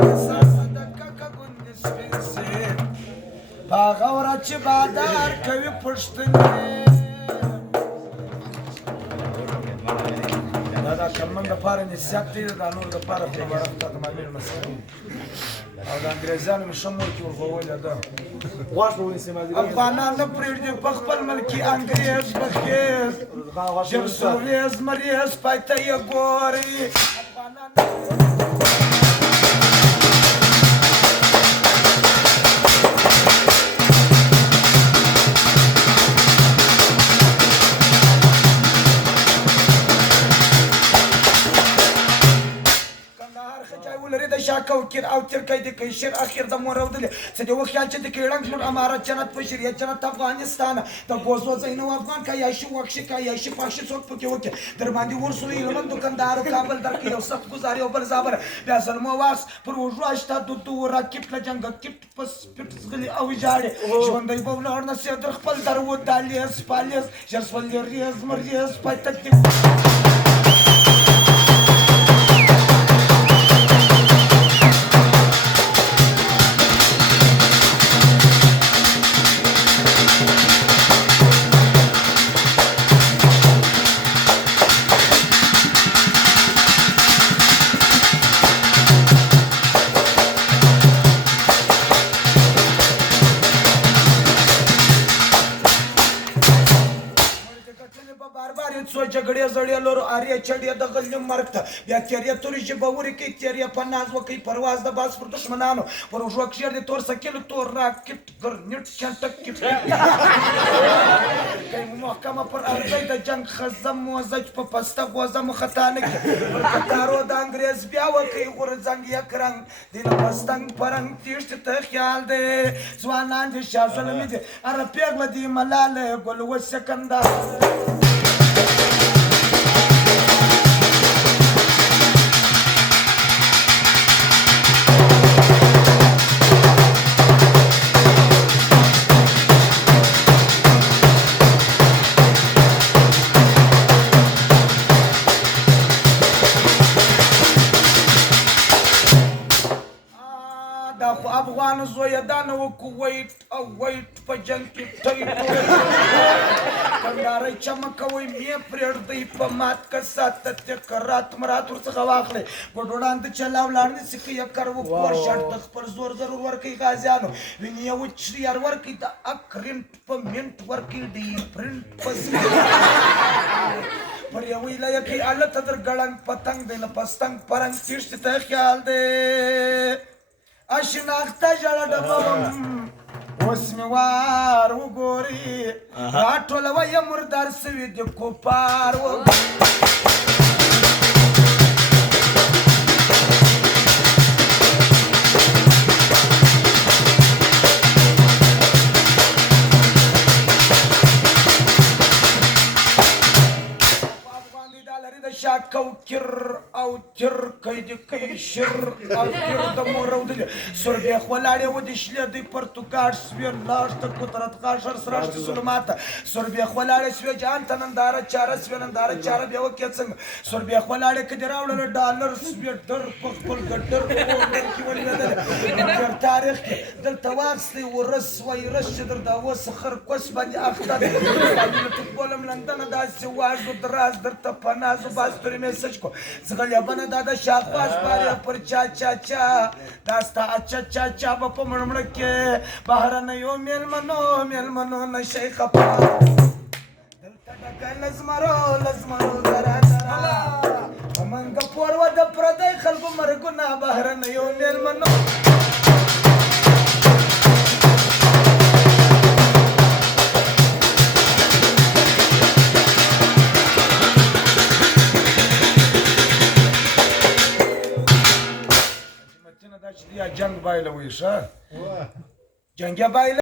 صدقه ګوندې سپین سي په هغه ورځ چې بادار کوي پوښتنې دا کلمن دپاره نصیحت دی دا نور دپاره خو مبارک ته د مامیر مسلې او د انګریزانو مې ښه مور کې ورغولې ده افغانان نه پرېږدي په خپل ملکي انګریز بخیز ژر سوریز مریض پای ته یې ګوري کوکر او ترکی د کشر اخر د مورودل څه دی وخیال چې د کېړنګ مر امارت جنت بشریت جنت افغانستان د بوزو زینو افغان کا یاشي وښه کا یاشي پښه څوک پکې وکي در باندې ورسول علم دکاندار کابل در کې یو سخت گزاري او بل زابر بیا ظلم واس پر وژو اشتا د دوه راکټ له جنگ کټ پس پټ غلي او جاړي ژوندۍ په ولور نه سي در خپل درو دالیس پالیس جرسول ریز مریز پټک جګړې زړې لور اړې چړې د غلې مرګ ته بیا تیرې تورې ژبه ورکې تیرې په ناز وکړي پرواز د باز پر دښمنانو پر وژو کښېر د تور سکیلو تور راکټ ګرنیټ چنټک کټ کوي محکمه پر ارزۍ د جنګ خزه موزج په پسته غوزه مخته نه کړي پر کتارو د انګریز بیا وکړي غورځنګ یک رنګ دی نه پستنګ پرنګ تیښتې ته خیال دی ځوانان دي شاه زلمي دي اره پېغله دي ملاله ګل وسکندار افغان زویه دا نه و کویت او ویت په جنګ کې ټیټ کندهارۍ چمه کوئ مې پرېږدئ په مات کسات د تکرات مرات ورڅخه واخلئ ګډوډان د چلا ولاړ نیسي که یې کر وپور شټ د خپل زور ضرور ورکوي غازیانو وینې یې وچري یار ورکوي د اکرنټ په منټ ورکوي ډي پرنټ په پر یوې لایه کوي الته در ګړنګ پتنګ دی نه پستنګ پرنګ تیښتې ته خیال دی اشناخته ژړه ډبوم اوس مې وار وګوري راټولوه یې مردار سوي د کوپار کوکر او تر کوي د کوي شر او تر د مورودل سربیخ ولاړې و د شلې د پرتګال سوي لاش د قدرت غاشر سرشت سلمات سربیخ ولاړې سوي جان تننداره چاره سوي ننداره چاره به وکړي څنګه سربیخ ولاړې کډ راوړل ډالر سوي ډر په خپل ګټر کې ولېدل د تاریخ دلته واغستې ورس وای رس چې در دا وس خر کوس باندې اخته د فوټبال لندن داسې واژو دراز درته پنازو باستوري میسج کو زغلیا بنه دا شاخواش بارے پر چا چا چا داستا اچا چا چا په مړمړ کې بهر نه یو میلمنو نشي خپا دلته ډکه لزمرو درا منګ پور و د پردی خلکو مرګونه بهر نه یو میلمنو جنگ بایله ویشه جنگ بایله